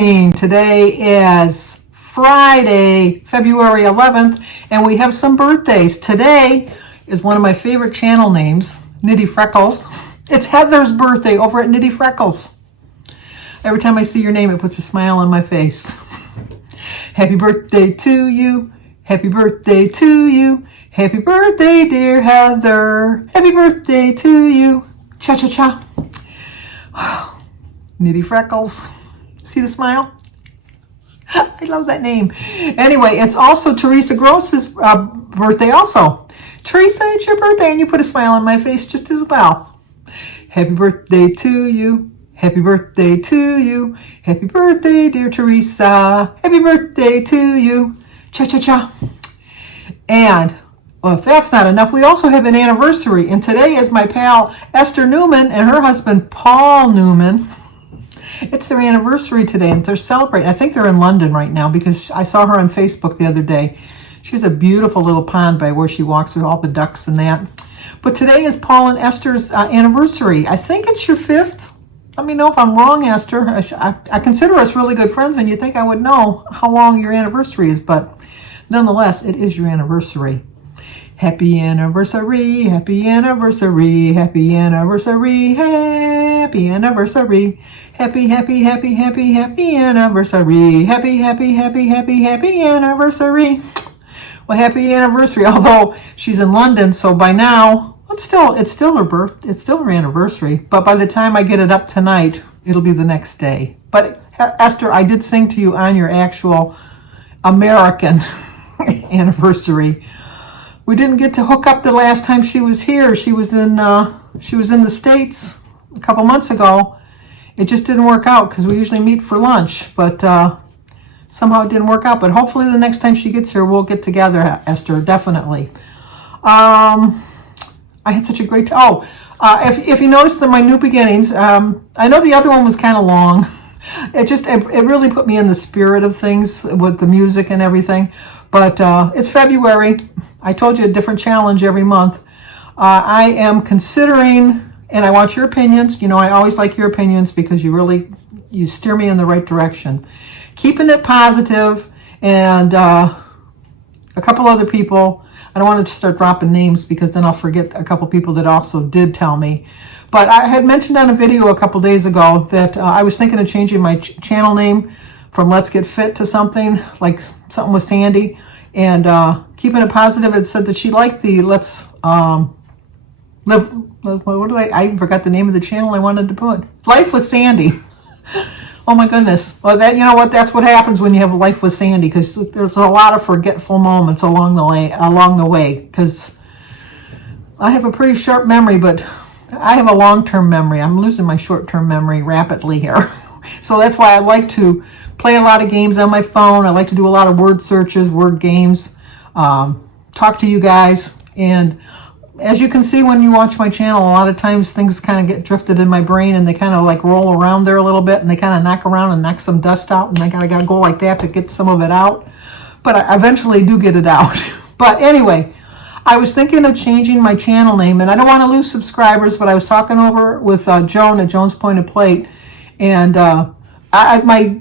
morning. Today is Friday, February 11th, and we have some birthdays. Today is one of my favorite channel names, Nitty Freckles. It's Heather's birthday over at Nitty Freckles. Every time I see your name, it puts a smile on my face. Happy birthday to you. Happy birthday to you. Happy birthday, dear Heather. Happy birthday to you. Cha-cha-cha. Nitty Freckles. See the smile? I love that name. Anyway, it's also Teresa Gross's birthday also. Teresa, it's your birthday, and you put a smile on my face just as well. Happy birthday to you. Happy birthday to you. Happy birthday, dear Teresa. Happy birthday to you. Cha-cha-cha. And, well, if that's not enough, we also have an anniversary. And today is my pal Esther Newman and her husband Paul Newman. It's their anniversary today, and they're celebrating. I think they're in London right now because I saw her on Facebook the other day. She has a beautiful little pond by where she walks with all the ducks and that. But today is Paul and Esther's anniversary. I think it's your 5th. Let me know if I'm wrong, Esther. I consider us really good friends, and you'd think I would know how long your anniversary is, but nonetheless, it is your anniversary. Happy anniversary, happy anniversary, happy anniversary, happy anniversary, happy, happy, happy, happy, happy anniversary, happy, happy, happy, happy, happy anniversary. Well, happy anniversary, although she's in London, so by now, it's still her anniversary, but by the time I get it up tonight, it'll be the next day. But Esther, I did sing to you on your actual American anniversary. We didn't get to hook up the last time she was here. She was in the States a couple months ago. It just didn't work out because we usually meet for lunch, but somehow it didn't work out. But hopefully the next time she gets here, we'll get together, Esther, definitely. I had such a great time. If you noticed my new beginnings, I know the other one was kind of long. It really put me in the spirit of things with the music and everything. But it's February. I told you a different challenge every month. I am considering, and I want your opinions. You know, I always like your opinions because you steer me in the right direction. Keeping it positive, and a couple other people. I don't want to start dropping names because then I'll forget a couple people that also did tell me. But I had mentioned on a video a couple days ago that I was thinking of changing my channel name from Let's Get Fit to something like something with Sandy. And keeping it positive, it said that she liked the Let's Live, I forgot the name of the channel I wanted to put. Life with Sandy. Oh my goodness. Well, that, you know what? That's what happens when you have a life with Sandy, because there's a lot of forgetful moments along the way. Because I have a pretty sharp memory, but I have a long-term memory. I'm losing my short-term memory rapidly here. So that's why I like to play a lot of games on my phone. I like to do a lot of word searches, word games, talk to you guys. And as you can see when you watch my channel, a lot of times things kind of get drifted in my brain and they kind of like roll around there a little bit and they kind of knock around and knock some dust out, and I got to go like that to get some of it out. But I eventually do get it out. But anyway, I was thinking of changing my channel name, and I don't want to lose subscribers, but I was talking over with Joan at Joan's Pointed Plate, and my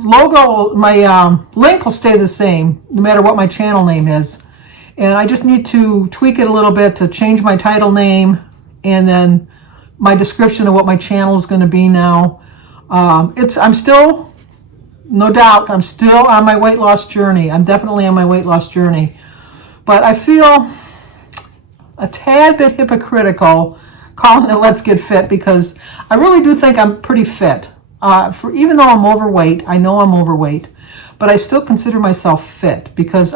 logo, my link will stay the same no matter what my channel name is. And I just need to tweak it a little bit to change my title name and then my description of what my channel is going to be now. I'm still, no doubt, I'm still on my weight loss journey. I'm definitely on my weight loss journey. But I feel a tad bit hypocritical calling it Let's Get Fit, because I really do think I'm pretty fit. Even though I'm overweight, I know I'm overweight, but I still consider myself fit because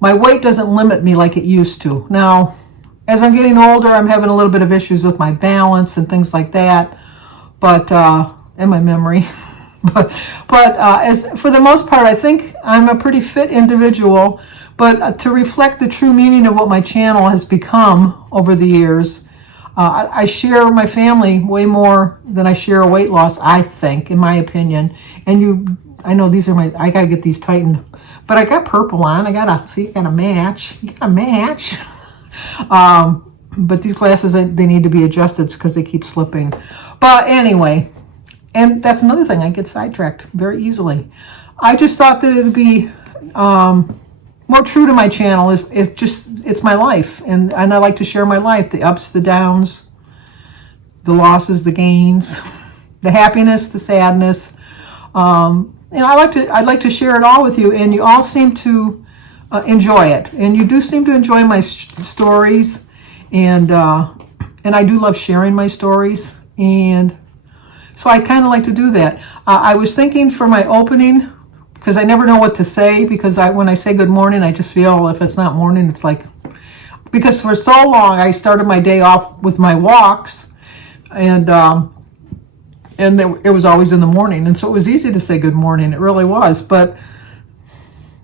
my weight doesn't limit me like it used to. Now, as I'm getting older, I'm having a little bit of issues with my balance and things like that, but and my memory. but as for the most part, I think I'm a pretty fit individual. But to reflect the true meaning of what my channel has become over the years, I share my family way more than I share a weight loss, I think, in my opinion. And I know these are I gotta get these tightened. But I got purple on. I got a match. You got a match. But these glasses, they need to be adjusted because they keep slipping. But anyway, And that's another thing, I get sidetracked very easily. I just thought that it would be more true to my channel if just it's my life, and I like to share my life, the ups, the downs, the losses, the gains, the happiness, the sadness. I'd like to share it all with you, and you all seem to enjoy it, and you do seem to enjoy my stories, and I do love sharing my stories, and so I kind of like to do that. I was thinking for my opening, because I never know what to say, because when I say good morning, I just feel if it's not morning, it's like, because for so long I started my day off with my walks, and it was always in the morning, and so it was easy to say good morning. It really was. But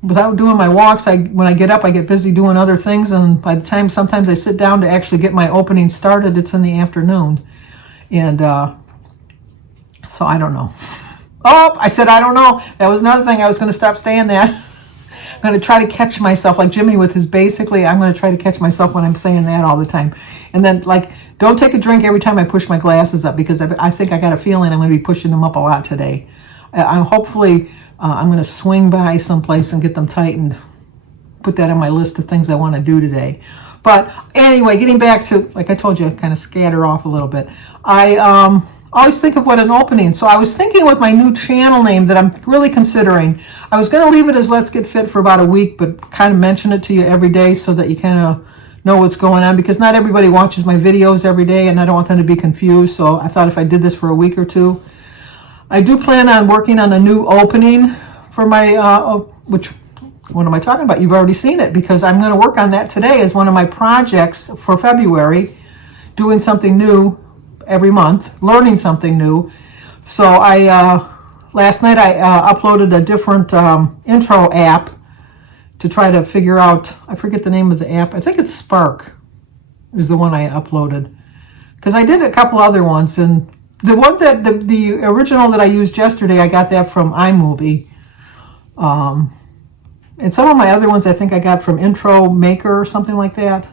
without doing my walks, when I get up, I get busy doing other things, and by the time sometimes I sit down to actually get my opening started, it's in the afternoon, and so I don't know. Oh, I said I don't know. That was another thing. I was going to stop saying that. I'm going to try to catch myself, like Jimmy with his basically. I'm going to try to catch myself when I'm saying that all the time. And then, like, don't take a drink every time I push my glasses up, because I think I got a feeling I'm going to be pushing them up a lot today. I'm hopefully I'm going to swing by someplace and get them tightened. Put that on my list of things I want to do today. But anyway, getting back to, like I told you, I kind of scatter off a little bit. I always think of what an opening. So I was thinking with my new channel name that I'm really considering. I was going to leave it as Let's Get Fit for about a week, but kind of mention it to you every day so that you kind of know what's going on, because not everybody watches my videos every day, and I don't want them to be confused. So I thought if I did this for a week or two. I do plan on working on a new opening for my, what am I talking about? You've already seen it, because I'm going to work on that today as one of my projects for February, doing something new every month, learning something new. So last night I uploaded a different intro app to try to figure out, I forget the name of the app. I think it's Spark is the one I uploaded, because I did a couple other ones, and the one that the original that I used yesterday, I got that from iMovie, and some of my other ones I think I got from Intro Maker or something like that.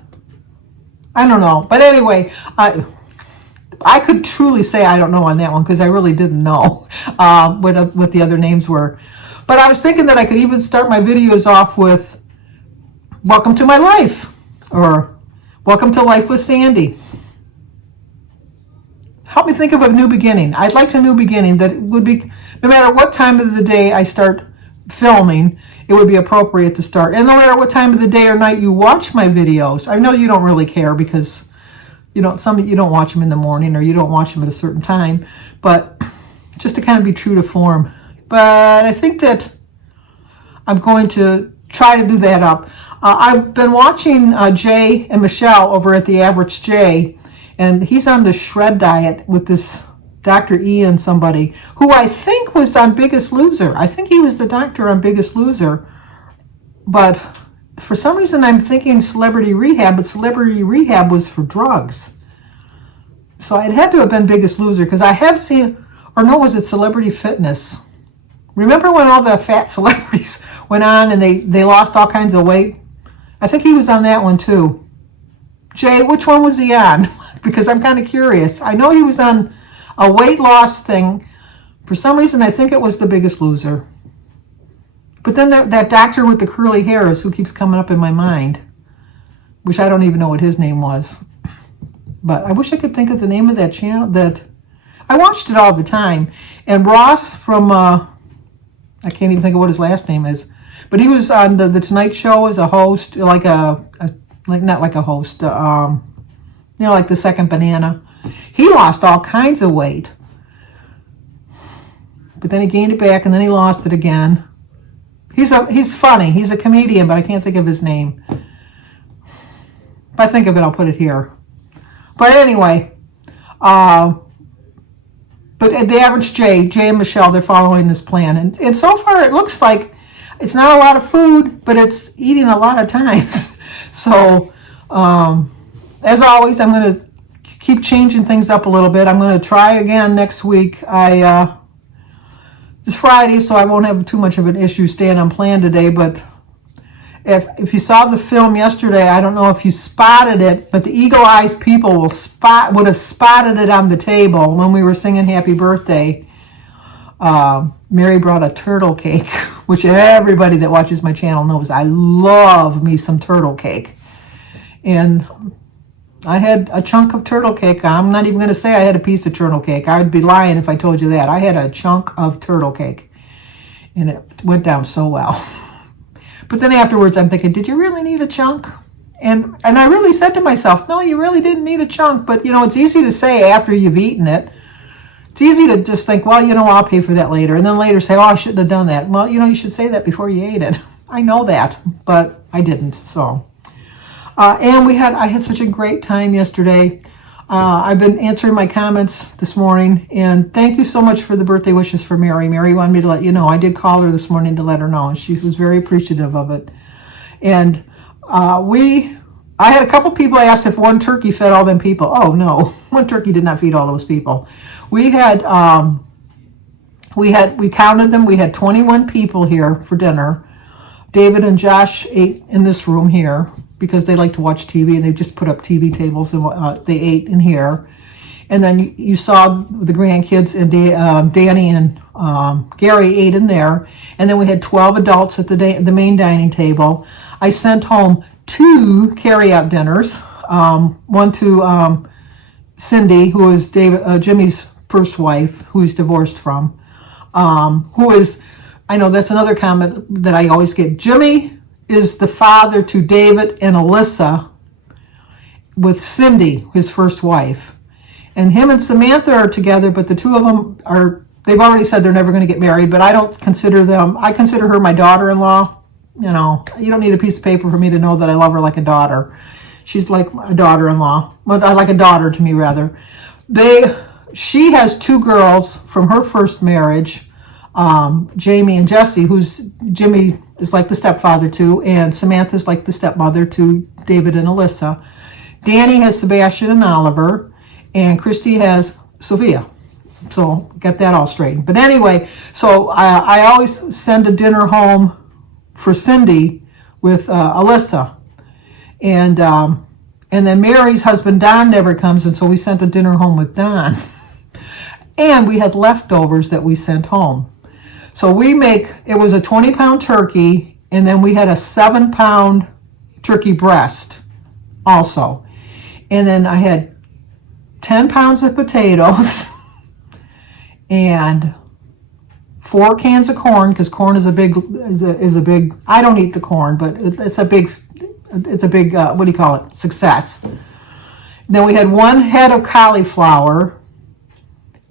I don't know, but anyway, I could truly say I don't know on that one, because I really didn't know what the other names were. But I was thinking that I could even start my videos off with "Welcome to my life," or "Welcome to Life with Sandy." Help me think of a new beginning. I'd like a new beginning that would be, no matter what time of the day I start filming, it would be appropriate to start. And no matter what time of the day or night you watch my videos, I know you don't really care, because you don't watch them in the morning, or you don't watch them at a certain time, but just to kind of be true to form. But I think that I'm going to try to do that up. I've been watching Jay and Michelle over at The Average Jay, and he's on the shred diet with this Dr. Ian somebody, who I think was on Biggest Loser. I think he was the doctor on Biggest Loser, but for some reason I'm thinking Celebrity Rehab, but Celebrity Rehab was for drugs. So it had to have been Biggest Loser, because I have seen, or no, was it Celebrity Fitness? Remember when all the fat celebrities went on and they lost all kinds of weight? I think he was on that one too. Jay, which one was he on? Because I'm kind of curious. I know he was on a weight loss thing. For some reason, I think it was The Biggest Loser. But then that doctor with the curly hair is who keeps coming up in my mind, which I don't even know what his name was. But I wish I could think of the name of that channel. That I watched it all the time. And Ross from, I can't even think of what his last name is, but he was on the Tonight Show as a host, like not like a host, like the second banana. He lost all kinds of weight, but then he gained it back, and then he lost it again. He's funny. He's a comedian, but I can't think of his name. If I think of it, I'll put it here. But anyway, but The Average Jay and Michelle, they're following this plan. And so far it looks like it's not a lot of food, but it's eating a lot of times. So, as always, I'm going to keep changing things up a little bit. I'm going to try again next week. It's Friday, so I won't have too much of an issue staying on plan today, but if you saw the film yesterday, I don't know if you spotted it, but the Eagle Eyes people would have spotted it on the table when we were singing Happy Birthday. Mary brought a turtle cake, which everybody that watches my channel knows I love me some turtle cake. And I had a chunk of turtle cake. I'm not even going to say I had a piece of turtle cake. I would be lying if I told you that. I had a chunk of turtle cake, and it went down so well. But then afterwards, I'm thinking, did you really need a chunk? And I really said to myself, no, you really didn't need a chunk. But, it's easy to say after you've eaten it. It's easy to just think, well, I'll pay for that later. And then later say, oh, I shouldn't have done that. Well, you should say that before you ate it. I know that, but I didn't. So, and I had such a great time yesterday. I've been answering my comments this morning. And thank you so much for the birthday wishes for Mary. Mary wanted me to let you know. I did call her this morning to let her know. And she was very appreciative of it. And I had a couple people ask if one turkey fed all them people. Oh no, one turkey did not feed all those people. We counted them. We had 21 people here for dinner. David and Josh ate in this room here because they like to watch TV, and they just put up TV tables, and they ate in here. And then you saw the grandkids, and Danny and Gary ate in there. And then we had 12 adults at the main dining table. I sent home 2 carry-out dinners, one to Cindy, who is Jimmy's first wife, who he's divorced from, who is, I know that's another comment that I always get. Jimmy is the father to David and Alyssa with Cindy, his first wife. And him and Samantha are together, but the two of them they've already said they're never going to get married, but I don't consider them, I consider her my daughter-in-law. You don't need a piece of paper for me to know that I love her like a daughter. She's like a daughter-in-law, like a daughter to me, rather. She has 2 girls from her first marriage, Jamie and Jesse, who's Jimmy is like the stepfather to, and Samantha's like the stepmother to David and Alyssa. Danny has Sebastian and Oliver, and Christy has Sophia. So get that all straightened. But anyway, so I always send a dinner home for Cindy with Alyssa, and then Mary's husband Don never comes, and so we sent a dinner home with Don. And we had leftovers that we sent home. So it was a 20-pound turkey, and then we had a 7-pound turkey breast also. And then I had 10 pounds of potatoes and 4 cans of corn, because corn is a big, I don't eat the corn, but it's a big, what do you call it, success. Then we had 1 head of cauliflower,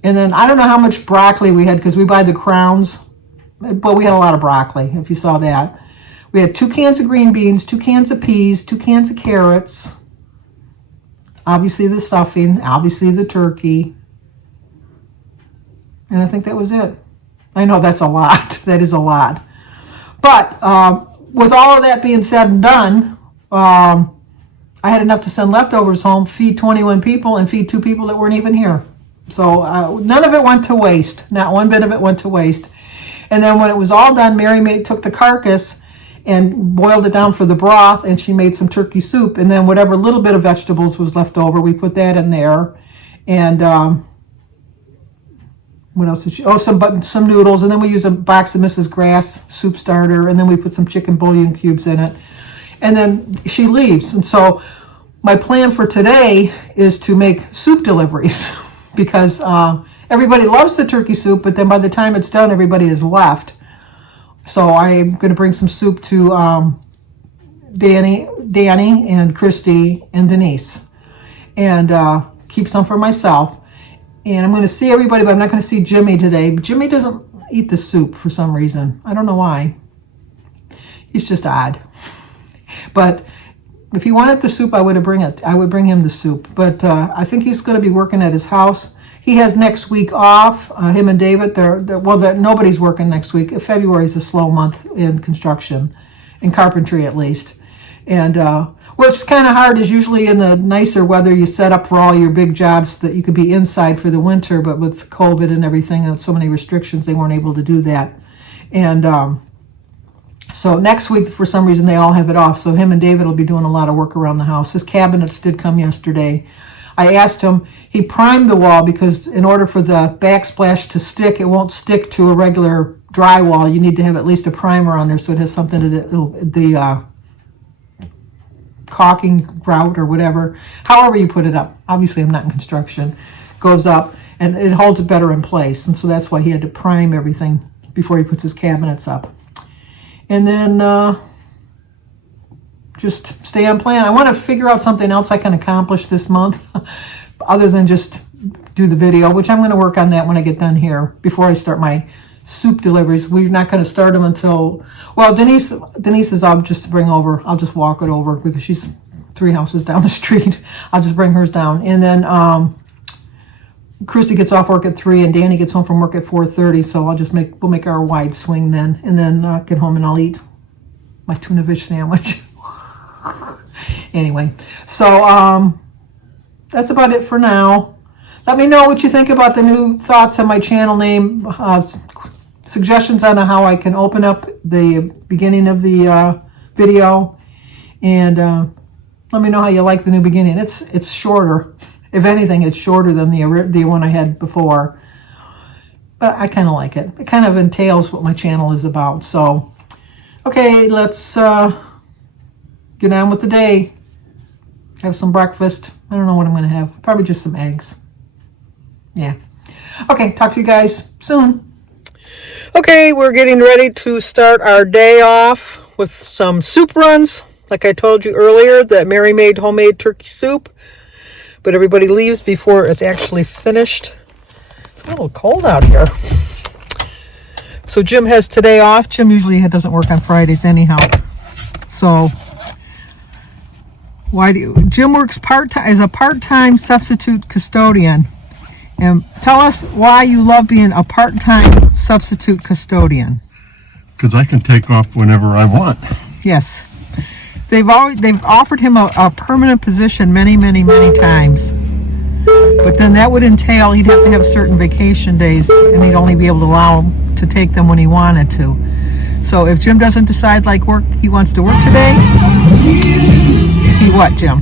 and then I don't know how much broccoli we had, because we buy the crowns, but we had a lot of broccoli, if you saw that. We had 2 cans of green beans, 2 cans of peas, 2 cans of carrots, obviously the stuffing, obviously the turkey, and I think that was it. I know that's a lot. That is a lot. But with all of that being said and done, I had enough to send leftovers home, feed 21 people, and feed 2 people that weren't even here. So none of it went to waste. Not one bit of it went to waste. And then when it was all done, Mary took the carcass and boiled it down for the broth, and she made some turkey soup. And then whatever little bit of vegetables was left over, we put that in there. And what else did she? Oh, some noodles, and then we use a box of Mrs. Grass soup starter, and then we put some chicken bouillon cubes in it. And then she leaves. And so my plan for today is to make soup deliveries because everybody loves the turkey soup, but then by the time it's done, everybody has left. So I'm going to bring some soup to Danny and Christy and Denise, and keep some for myself. And I'm going to see everybody, but I'm not going to see Jimmy today. But Jimmy doesn't eat the soup for some reason. I don't know why. He's just odd. But if he wanted the soup, I would bring him the soup. But I think he's going to be working at his house. He has next week off. Him and David, nobody's working next week. February is a slow month in construction, in carpentry at least. And what's kind of hard is usually in the nicer weather, you set up for all your big jobs that you could be inside for the winter, but with COVID and everything and so many restrictions, they weren't able to do that. And so next week, for some reason, they all have it off. So him and David will be doing a lot of work around the house. His cabinets did come yesterday. I asked him, he primed the wall because in order for the backsplash to stick, it won't stick to a regular drywall. You need to have at least a primer on there so it has something to do, the caulking grout or whatever, however you put it up. Obviously, I'm not in construction. Goes up and it holds it better in place. And so that's why he had to prime everything before he puts his cabinets up. And then just stay on plan. I want to figure out something else I can accomplish this month other than just do the video, which I'm going to work on that when I get done here before I start my soup deliveries. We're not going to start them until, well, Denise is I'll just bring over. I'll just walk it over because she's 3 houses down the street. I'll just bring hers down. And then Christy gets off work at 3 and Danny gets home from work at 4:30. So we'll make our wide swing then. And then get home and I'll eat my tuna fish sandwich. Anyway, so that's about it for now. Let me know what you think about the new thoughts on my channel name, suggestions on how I can open up the beginning of the video, and let me know how you like the new beginning. It's shorter. If anything, it's shorter than the one I had before, but I kind of like it. It kind of entails what my channel is about. So, okay, let's get on with the day. Have some breakfast. I don't know what I'm going to have. Probably just some eggs. Yeah. Okay, talk to you guys soon. Okay, we're getting ready to start our day off with some soup runs. Like I told you earlier, that Mary made homemade turkey soup. But everybody leaves before it's actually finished. It's a little cold out here. So Jim has today off. Jim usually doesn't work on Fridays anyhow. So Jim works part-time as a part-time substitute custodian. And tell us why you love being a part-time substitute custodian. Because I can take off whenever I want. Yes. They've offered him a permanent position many times. But then that would entail he'd have to have certain vacation days, and he'd only be able to allow him to take them when he wanted to. So if Jim doesn't decide he wants to work today, he what, Jim?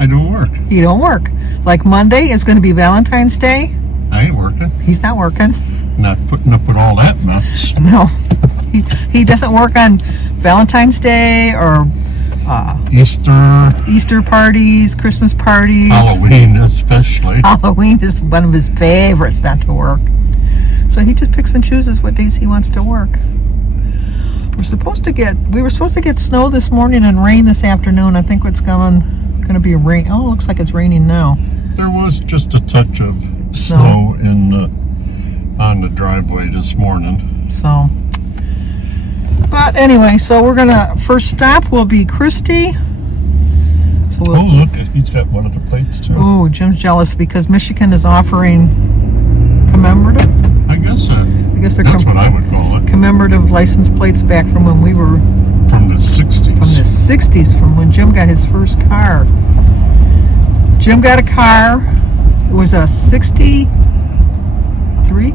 I don't work. He don't work. Like Monday is going to be Valentine's Day. I ain't working. He's not working. Not putting up with all that mess. No. He doesn't work on Valentine's Day or Easter parties, Christmas parties. Halloween especially. Halloween is one of his favorites not to work. So he just picks and chooses what days he wants to work. We were supposed to get snow this morning and rain this afternoon. I think it's going to be rain. Oh, it looks like it's raining now. There was just a touch of snow on the driveway this morning. So, but anyway, so we're gonna first stop will be Christy. So look, he's got one of the plates too. Oh, Jim's jealous because Michigan is offering commemorative. I guess that's what I would call it. Commemorative license plates back from when we were from the 60s. From the 60s, from when Jim got his first car. Jim got a car. It was a 63.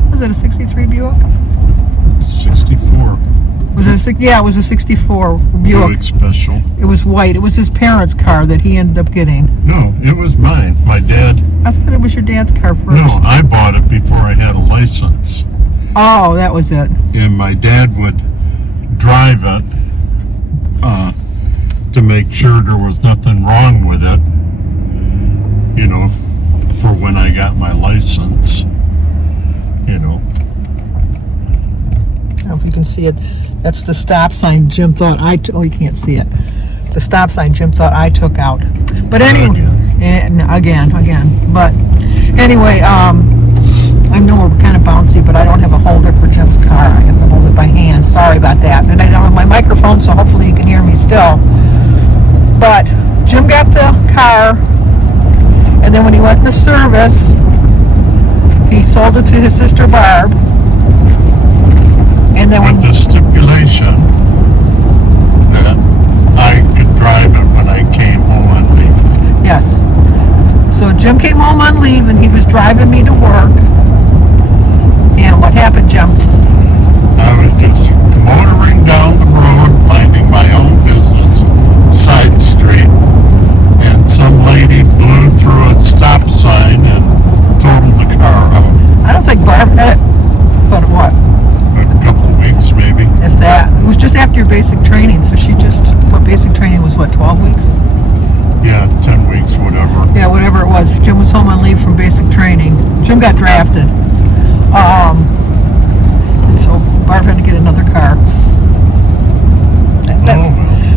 Was it a 63 Buick? 64. Was it it was a 64 Buick Special. It was white. It was his parents' car that he ended up getting. No, it was mine. My dad. I thought it was your dad's car first. No, I bought it before I had a license. Oh, that was it. And my dad would drive it to make sure there was nothing wrong with it, for when I got my license, I don't know if you can see it. That's the stop sign Jim thought you can't see it. The stop sign Jim thought I took out. But anyway, again. But anyway, I know we're kind of bouncy, but I don't have a holder for Jim's car. I have to hold it by hand. Sorry about that. And I don't have my microphone, so hopefully you can hear me still. But Jim got the car, and then when he went in the service, he sold it to his sister Barb. And then with the stipulation that I could drive it when I came home on leave. Yes. So Jim came home on leave, and he was driving me to work. And what happened, Jim? I was just motoring down the road, minding my own business, side street, and some lady blew through a stop sign basic training was what, 12 weeks? Yeah, 10 weeks, whatever. Yeah, whatever it was. Jim was home on leave from basic training. Jim got drafted. And so Barb had to get another car.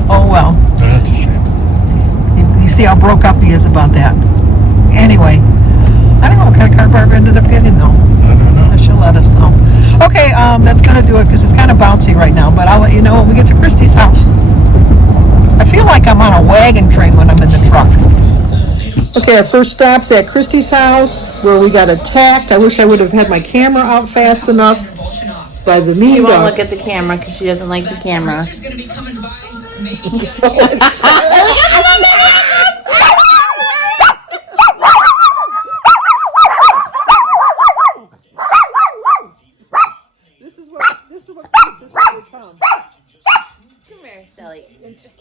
Oh well. That's a shame. You see how broke up he is about that. Anyway, I don't know what kind of car Barb ended up getting though. I don't know. She'll let us know. Okay, that's gonna do it because it's kind of bouncy right now. But I'll let you know when we get to Christy's house. I feel like I'm on a wagon train when I'm in the truck. Okay, our first stop's at Christy's house where we got attacked. I wish I would have had my camera out fast enough by the mean She won't dog. look at the camera because she doesn't like the camera. This is what makes this really fun. Come here, Sally.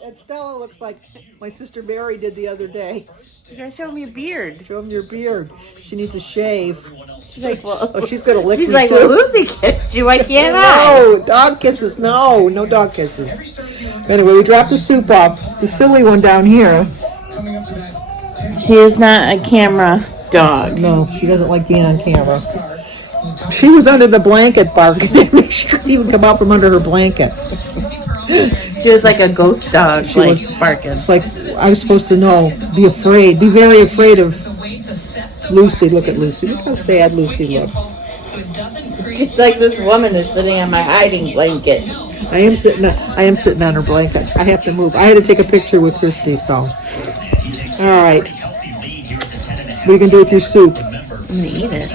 And Stella looks like my sister Mary did the other day. You gotta show me your beard. Show him your beard. She needs a shave. She's like, well, Oh, she's gonna lick she's me like, too. well, Lucy kissed you. Why can't I? No, dog kisses. No dog kisses. Anyway, we dropped the soup off. The silly one down here. She is not a camera dog. No, she doesn't like being on camera. She was under the blanket barking. She couldn't even come out from under her blanket. She was like a ghost dog, She like was- barking. It's like I was supposed to know. Be afraid. Be very afraid of Lucy. Look at Lucy. Look how sad Lucy looks. It's like this woman is sitting on my hiding blanket. I am sitting on her blanket. I have to move. I had to take a picture with Christy, so. All right. What are you gonna do with your soup? I'm gonna eat it.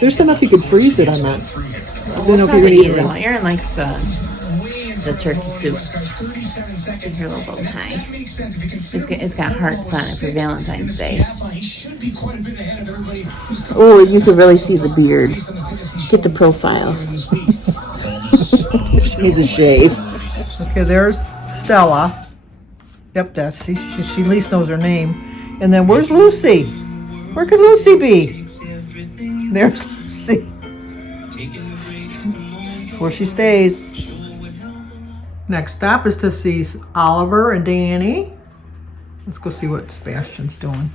There's enough you could freeze it on that. I don't know if you're gonna eat it. Aaron likes the turkey soup. It's her little bow tie. It's got hearts on it for Valentine's Day. Oh, you can really see the beard. Get the profile. She needs a shave. Okay, there's Stella. Yep, she at least knows her name. And then where's Lucy? Where could Lucy be? There's Lucy. That's where she stays. Next stop is to see Oliver and Danny. Let's go see what Sebastian's doing.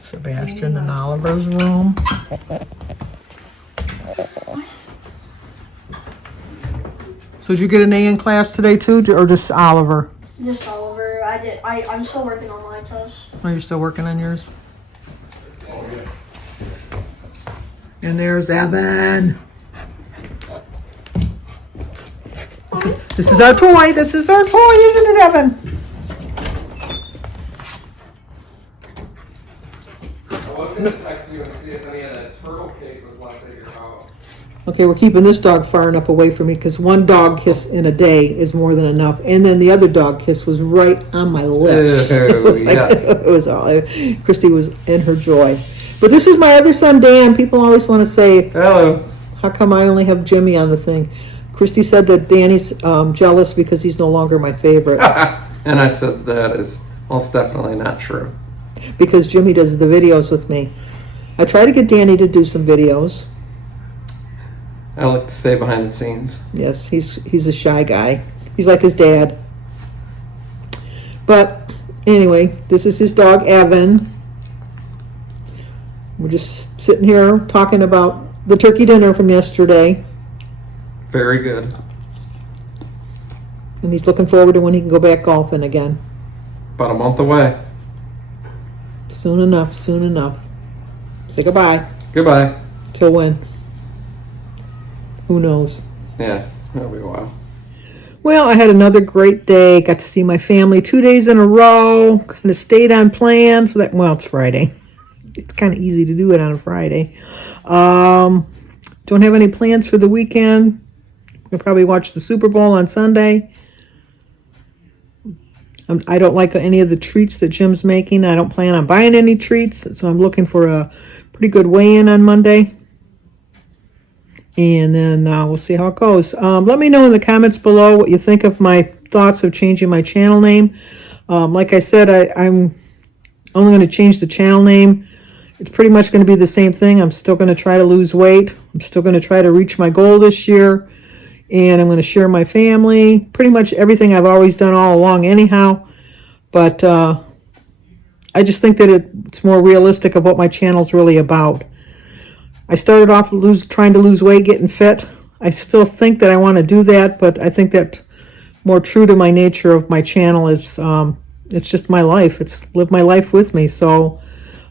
Sebastian and Oliver's room. So did you get an A in class today too, or just Oliver? Just Oliver. I'm still working on my test. Are you still working on yours? And there's Evan. This is our toy. This is our toy, isn't it, Evan? I was going to text you and see if any of that turtle cake was left at your house. Okay, we're keeping this dog far enough away from me because one dog kiss in a day is more than enough. And then the other dog kiss was right on my lips. It was like, it was all. Christy was in her joy. But this is my other son, Dan. People always want to say, Hello. how come I only have Jimmy on the thing? Christy said that Danny's jealous because he's no longer my favorite. And I said that is most definitely not true. Because Jimmy does the videos with me. I try to get Danny to do some videos. I like to stay behind the scenes. Yes, he's a shy guy. He's like his dad. But anyway, this is his dog, Evan. We're just sitting here talking about the turkey dinner from yesterday. Very good. And he's looking forward to when he can go back golfing again. About a month away. Soon enough, soon enough. Say goodbye. Goodbye. Till when? Who knows? Yeah, that'll be a while. Well, I had another great day. Got to see my family 2 days in a row. Kind of stayed on plan. So that, well, it's Friday. It's kind of easy to do it on a Friday. Don't have any plans for the weekend. We'll probably watch the Super Bowl on Sunday. I don't like any of the treats that Jim's making. I don't plan on buying any treats. So I'm looking for a pretty good weigh-in on Monday. And then we'll see how it goes. Let me know in the comments below what you think of my thoughts of changing my channel name. Like I said, I'm only going to change the channel name it's pretty much going to be the same thing. I'm still going to try to lose weight. I'm still going to try to reach my goal this year. And I'm going to share my family. Pretty much everything I've always done all along anyhow. But I just think that it's more realistic of what my channel's really about. I started off trying to lose weight, getting fit. I still think that I want to do that, but I think that more true to my nature of my channel is it's just my life. It's live my life with me. So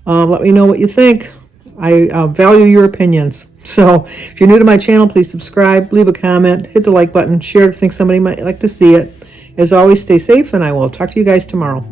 let me know what you think. I value your opinions. So if you're new to my channel, please subscribe, leave a comment, hit the like button, share if you think somebody might like to see it. As always, stay safe, and I will talk to you guys tomorrow.